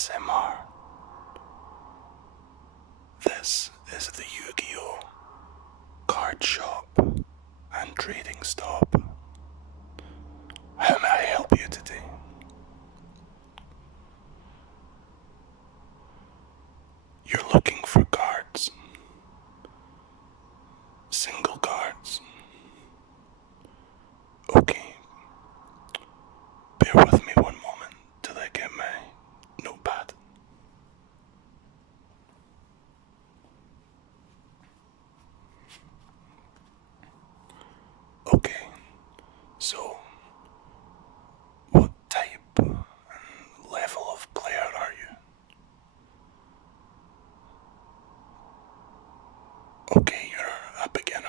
ASMR. This is the Yu-Gi-Oh! Card shop and trading stop. How may I help you today? You're looking for cards. Single cards. Okay. Bear with me one moment till I get my notepad. Okay, so what type and level of player are you? Okay, you're a beginner.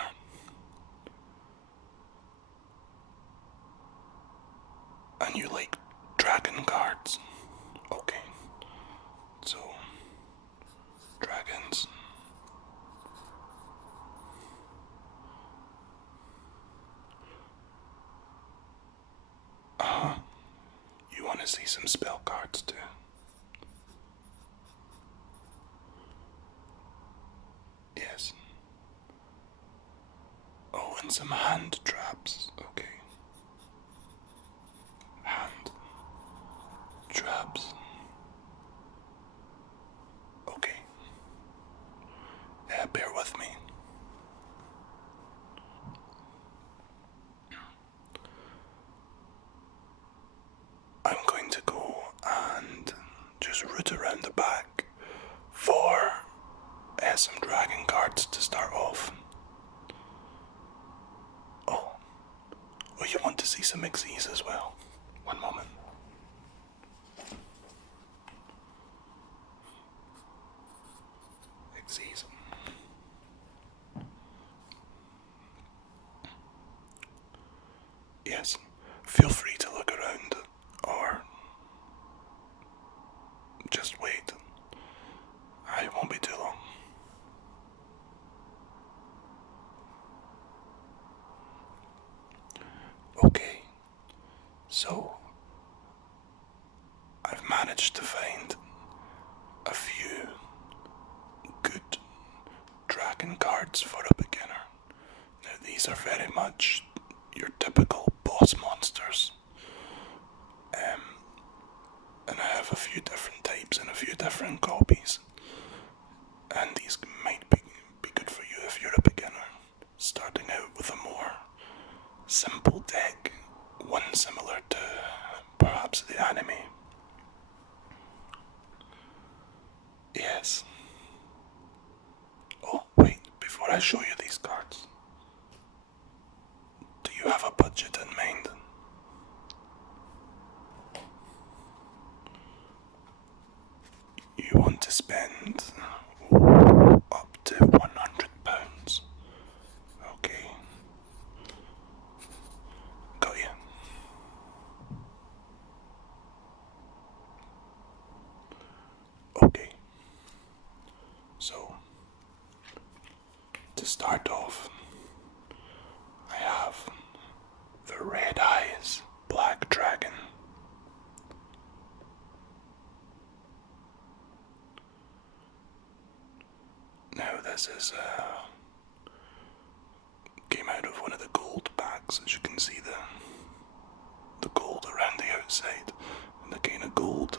And you like dragon cards? Okay, so dragons. You want to see some spell cards too? Yes. Oh, and some hand traps. Okay. Hand traps. Okay. Bear with me. I'm going to go and just root around the back for some dragon cards to start off. Oh, you want to see some Xyz as well? One moment. Xyz. Yes, feel free to look around or just wait. I won't be too long. Okay, so I've managed to find a few good dragon cards for a beginner. Now these are very much your typical boss monsters. And I have a few different types and a few different copies. And these might be good for you if you're a beginner, starting out with a more simple deck, one similar to perhaps the anime. Yes. Oh, wait, before I show you these cards, do you have a budget in mind? You want to spend up to £100. Okay. Got you. Okay. So, to start off, I have the Red Eyes Black Dragon. Now this is came out of one of the gold packs, as you can see the gold around the outside and the kind of gold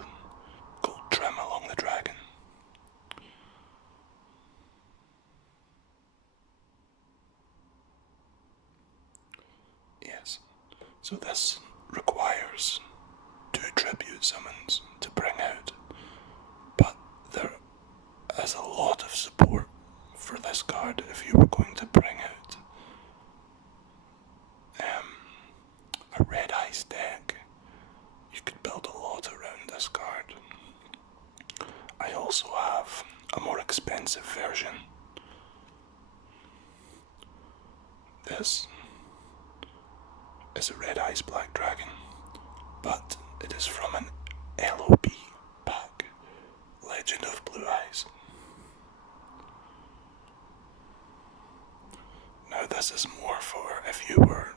trim along the dragon. Yes, so this requires 2 tribute summons to bring out, but there is a lot of support for this card if you were going to bring out a Red Eyes deck. You could build a lot around this card. I also have a more expensive version. This is a Red Eyes Black Dragon, but it is from an LOB pack, Legend of Blue Eyes. Now this is more for if you were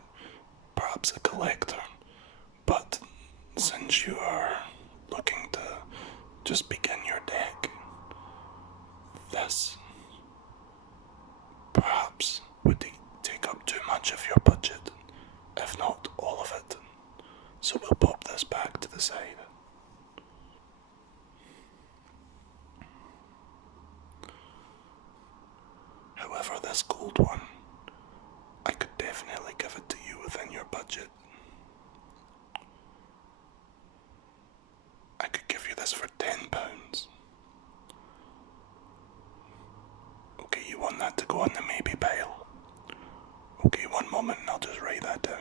perhaps a collector, but since you are looking to just begin your deck. This perhaps would take up too much of your budget, if not all of it. So we'll pop this back to the side. However, this gold one, I could definitely give it to you within your budget. I could give you this for £10. Okay, you want that to go on the maybe pile. Okay, one moment and I'll just write that down.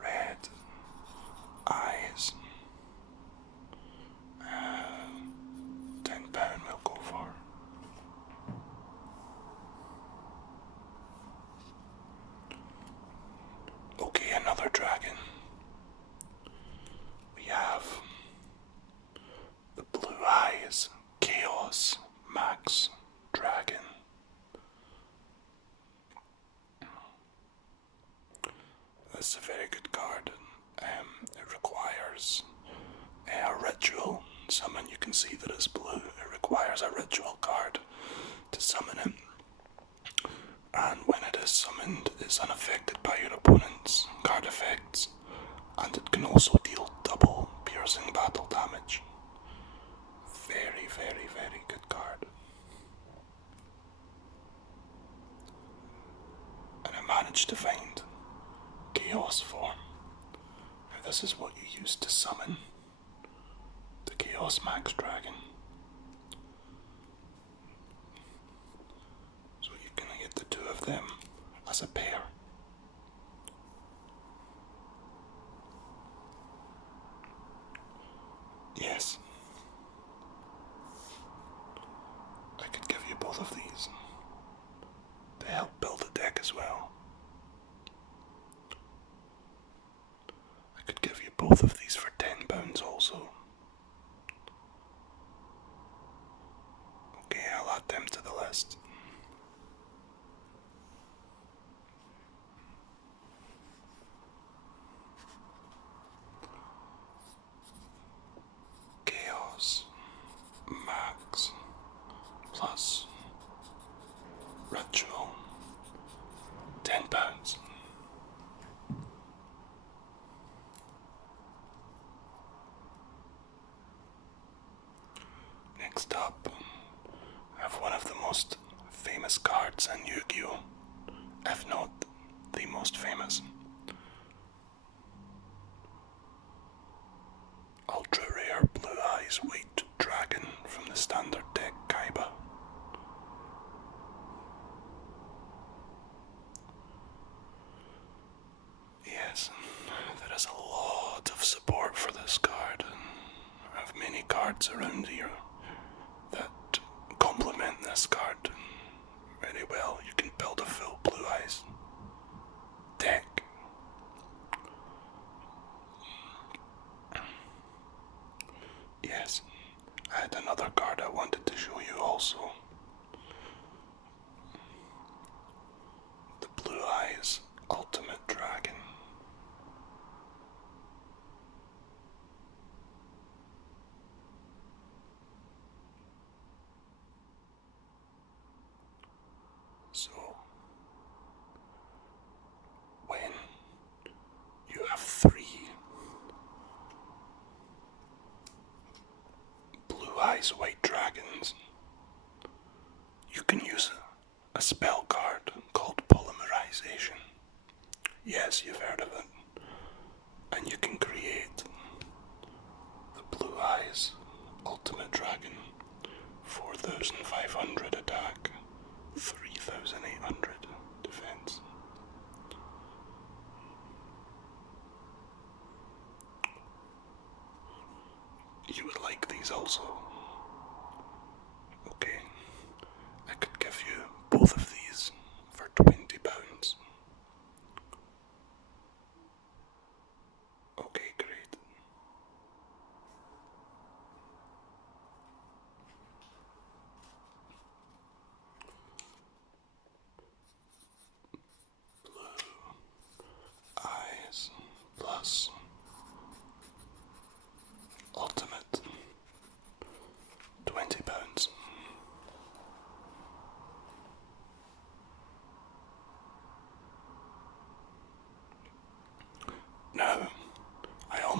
Red eyes. £10 we'll go for. Okay, another dragon. We have the Blue Eyes Chaos Max Dragon. This is a very good card. It requires a ritual summon. You can see that it's blue. It requires a ritual card to summon it. And when it is summoned, it's unaffected by your opponent's card effects. And it can also deal double piercing battle damage. Very, very, very good card. And I managed to find Chaos form. Now this is what you use to summon the Chaos Max Dragon. So you can get the two of them as a pair. Yes. I could give you both of these to help build a deck as well. I could give you both of these for £10 also. Okay, I'll add them to the list. Chaos Max plus Ritual, £10. Next up, I have one of the most famous cards in Yu-Gi-Oh! If not the most famous. Ultra rare Blue Eyes White Dragon from the standard deck Kaiba. Yes, there is a lot of support for this card. I have many cards around here that complement this card very well. You can build a full Blue Eyes deck. Yes, I had another card I wanted to show you also. The Blue Eyes Ultimate Dragon. So, when you have 3 Blue Eyes White Dragons, you can use a spell card called Polymerization. Yes, you've heard of it. And you can create the Blue Eyes Ultimate Dragon, 4,500 attack, 3,800 defense. You would like these also? Okay, I could give you both of these for £20. Okay, great.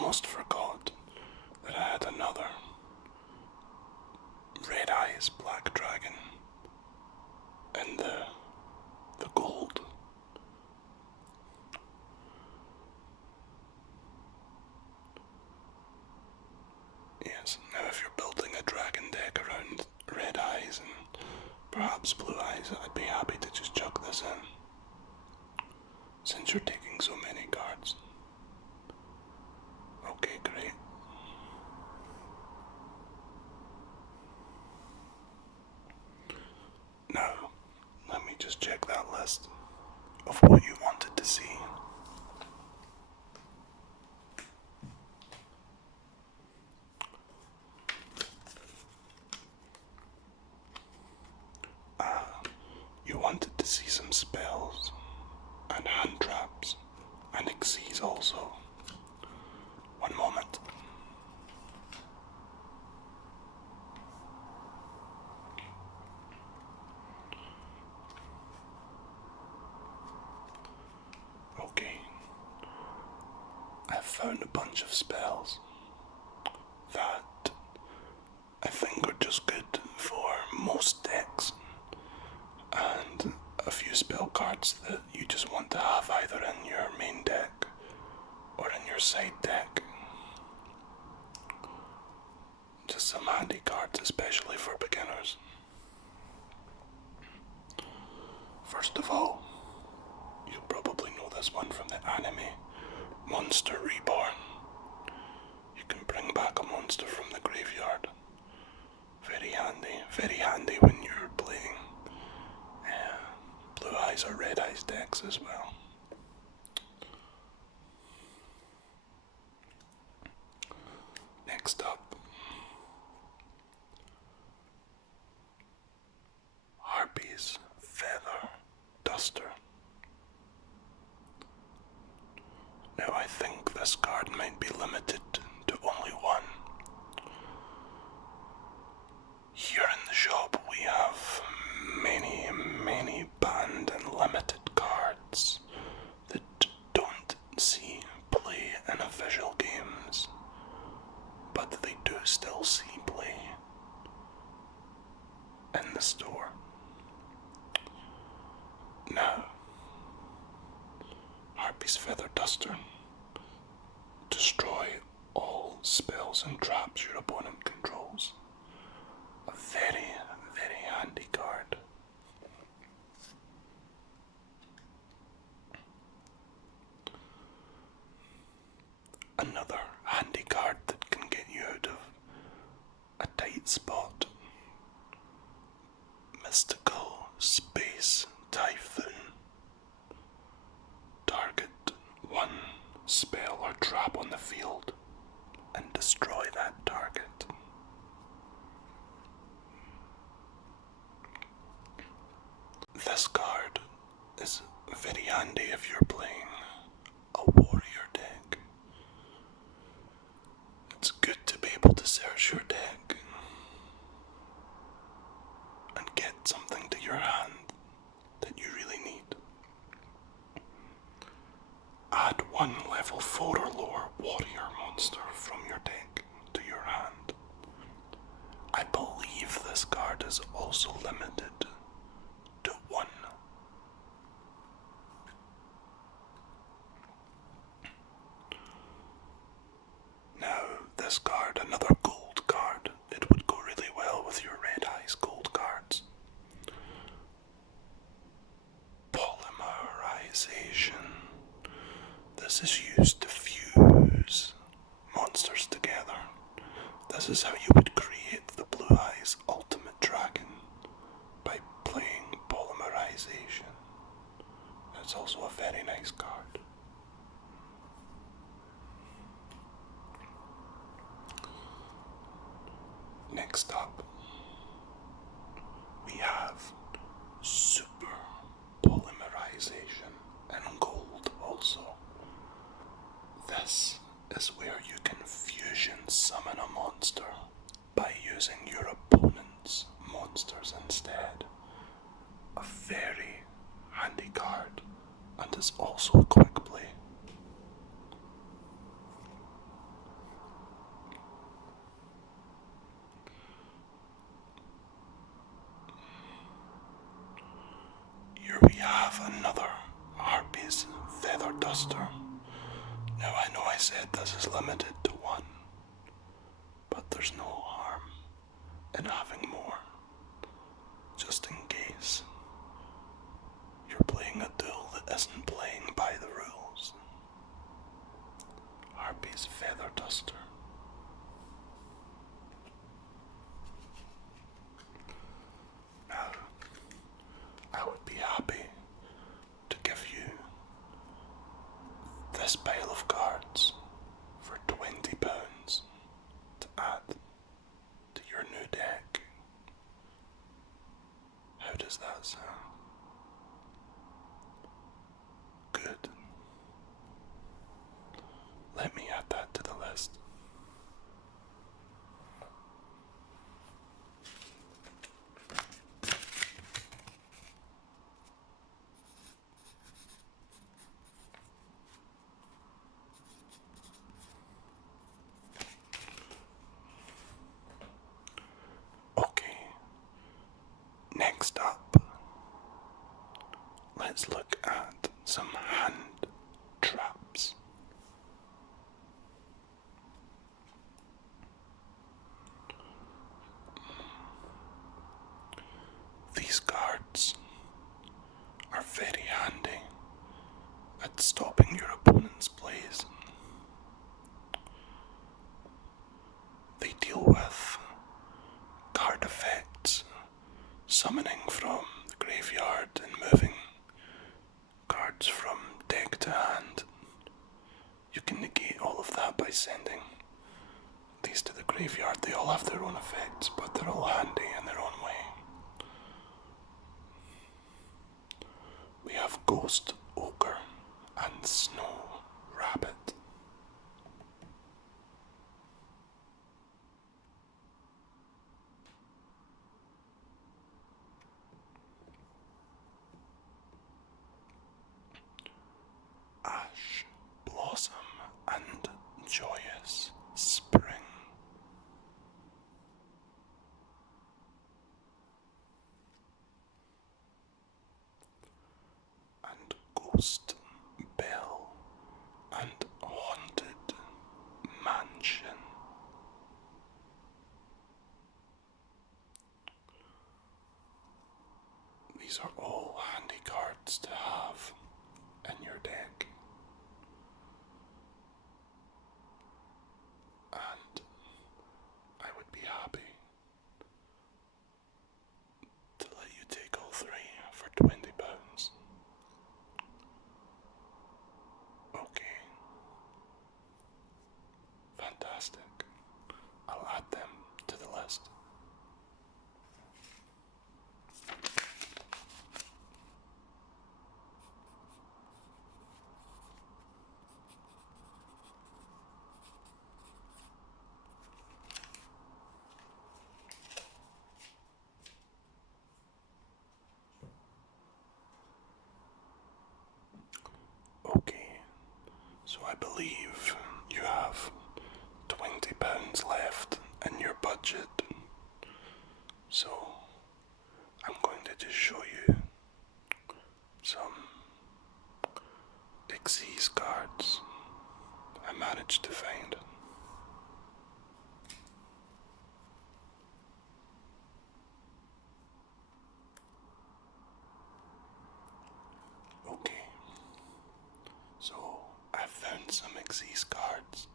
almost forgot that I had another red eyes black dragon in the gold. Yes, now if you're building a dragon deck around red eyes and perhaps blue eyes, I'd be happy to just chuck this in, since you're taking so many cards. Okay, great. Now, let me just check that list of what you wanted to see. You wanted to see some spells, and hand traps, and Xyz also. One moment. Okay. I've found a bunch of spells that I think are just good for most decks, and a few spell cards that you just want to have either in your main deck or in your side deck. Just some handy cards, especially for beginners. First of all, you'll probably know this one from the anime, Monster Reborn. You can bring back a monster from the graveyard. Very handy when you're playing blue eyes or red eyes decks as well. Next up, Harpy's Feather Duster. Now I think this card might be limited to only one. Here in the shop we have many banned and limited cards that don't see play in official games, but they do still see play in the store. Now, Harpy's Feather Duster. Destroy all spells and traps your opponent controls. A very handy card. Another handy card that can get you out of a tight spot. Mystical Space Typhoon. Target one spell or trap on the field and destroy that target. This card is very handy if you're playing a warrior deck. It's good to be able to search your deck and get something to your hand that you really need. Add one level 4 or lower warrior monster from your deck to your hand. I believe this card is also limited to one. Now, this card, another gold card, it would go really well with your red eyes gold cards. Polymerization. This is used to fuse monsters together. This is how you would create the Blue Eyes Ultimate Dragon, by playing Polymerization. It's also a very nice card. Next up, we have Super Polymerization and gold also. This is where you can fusion summon a monster by using your opponent's monsters instead. A very handy card, and is also a quick play. Here we have another Harpy's Feather Duster. Now I know I said this is limited to one, but there's no harm in having more, just in case you're playing a duel that isn't playing by the rules. Harpy's Feather Duster. Now, I would be happy to give you this pile of cards for £20 to add to your new deck. How does that sound? Good. Let me add that to the list. Okay, next up, let's look at some hand traps. These cards are very handy at stopping your opponent's plays. They deal with card effects, summoning from the graveyard and moving cards from deck to hand. You can negate all of that by sending these to the graveyard. They all have their own effects, but they're all handy in their own way. We have Ghost Ogre and Snow Rabbit. Ash Blossom and Joyous Spring. And Ghost Bell and Haunted Mansion. These are all handy cards to have in your deck. And I would be happy to let you take all three for £20. Okay. Fantastic. I'll add them to the list. Okay, so I believe you have £20 left in your budget. So I'm going to just show you some Xyz cards I managed to find. Okay, so I found some Xyz cards.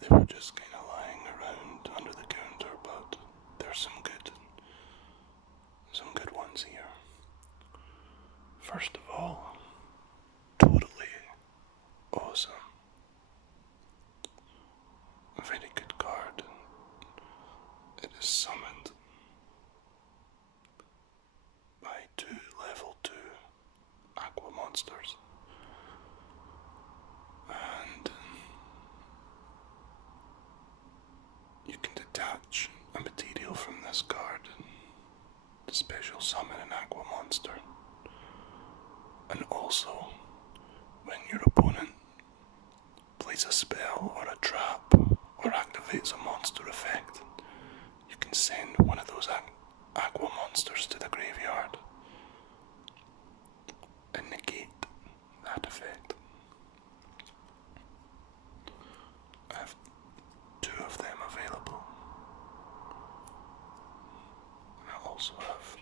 They were just kind of lying around under the counter, but there's some good ones here. First of all, totally awesome. A very good card. It is summoned by 2 level 2 aqua monsters. And you can detach a material from this card to special summon an aqua monster. And also, when your opponent plays a spell or a trap or activates a monster effect, you can send one of those aqua monsters to the graveyard that effect. I have two of them available. I also have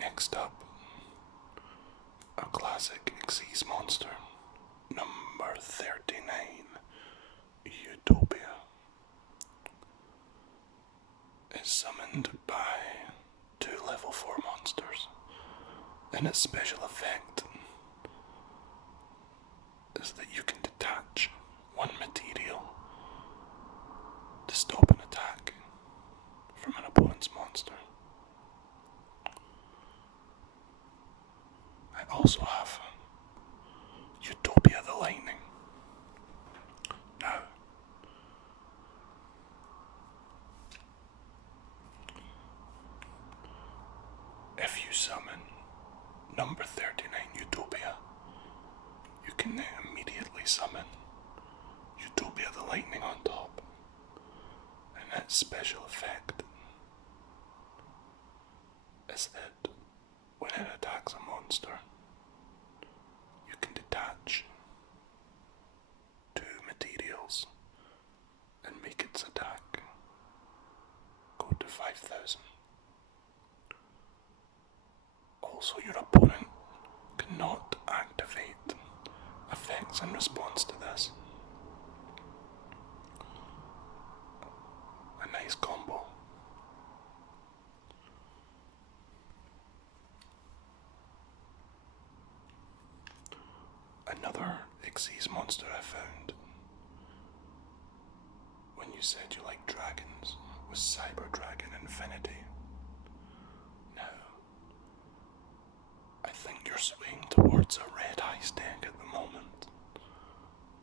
next up, a classic Xyz monster, number 39, Utopia, is summoned by two level 4 monsters, and its special effect is that you can detach one material to stop an attack from an opponent's monster. I also have Utopia the Lightning. Now, if you summon number 39 Utopia, you can then immediately summon Utopia the Lightning on top, and its special effect is that when it attacks a monster, you can detach two materials and make its attack go to 5,000. Also, your opponent cannot activate effects in response to this. A nice combo. Another Xyz monster I found when you said you like dragons was Cyber Dragon Infinity. Now, I think you're swaying towards a red ice deck at the moment,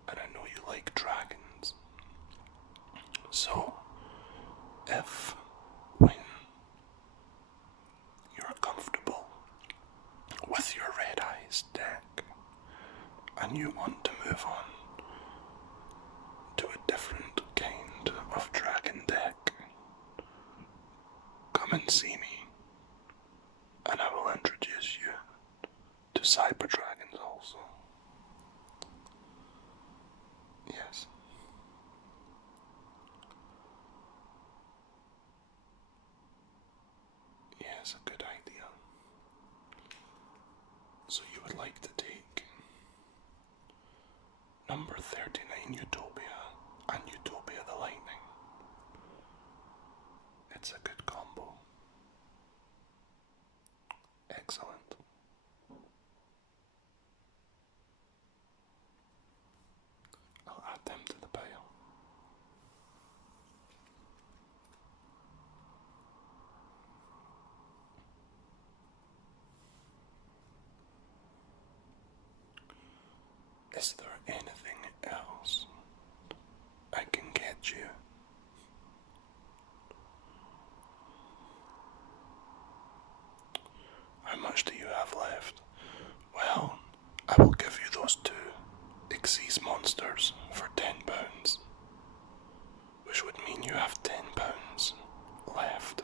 and I know you like dragons. So, if, when you're comfortable with your red ice deck, and you want to move on to a different kind of dragon deck, come and see me, and I will introduce you to Cyber Dragons also. Yes. Yes, a good idea. So you would like to take number 39 Utopia and Utopia the Lightning. It's a good combo. Excellent. I'll add them to the pile. Is there anything else I can get you? How much do you have left? Well, I will give you those two Xyz monsters for £10, which would mean you have £10 left.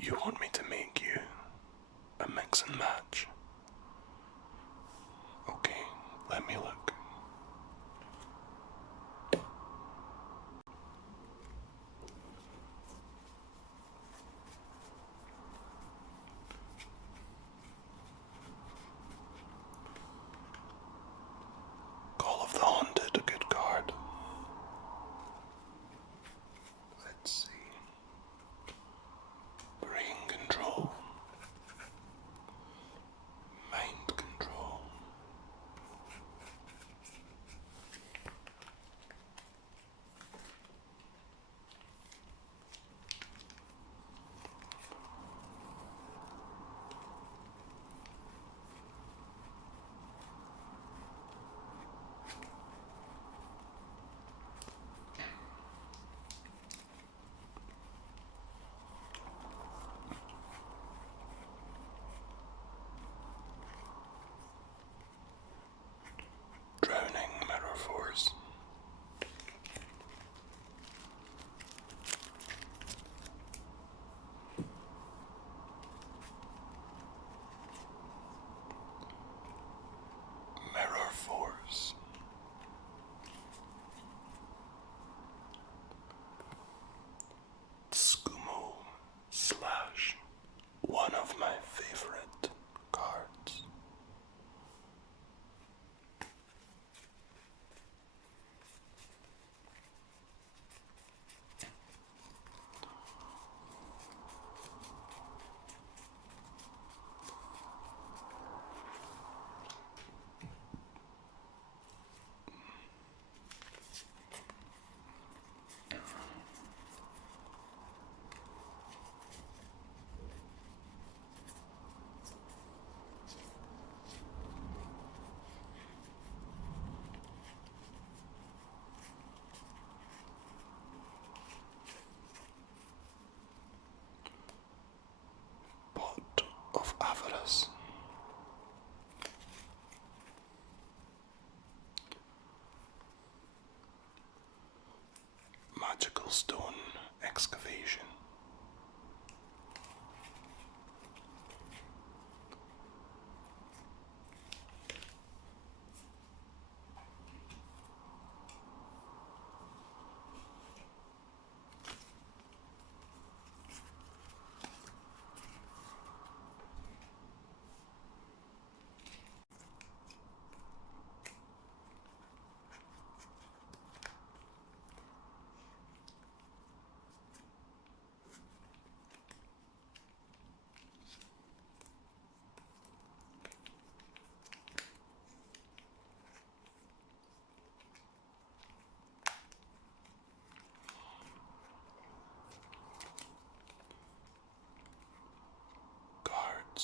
You want me to make you a mix and match? Okay, let me look. Call of the Haunted, a good card. Let's see. Brain cobblestone excavation.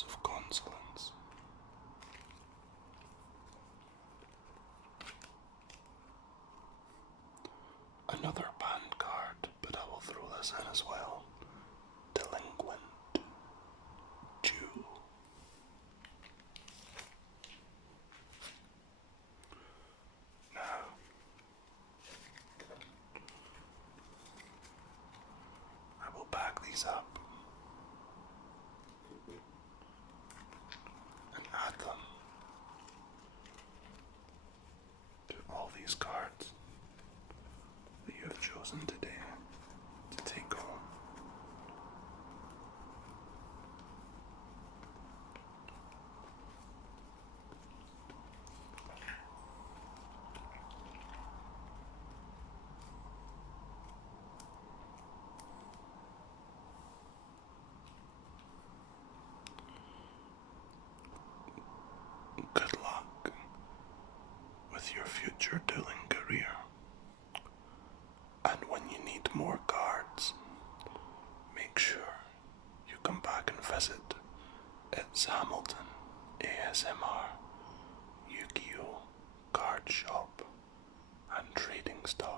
Of consonants. Another band card, but I will throw this in as well. Delinquent Jew. Now, I will back these up and add them to all these cards that you have chosen today to take home. Good luck with your future dueling career. And when you need more cards, make sure you come back and visit. It's Hamilton ASMR Yu-Gi-Oh! Card Shop and Trading Stall.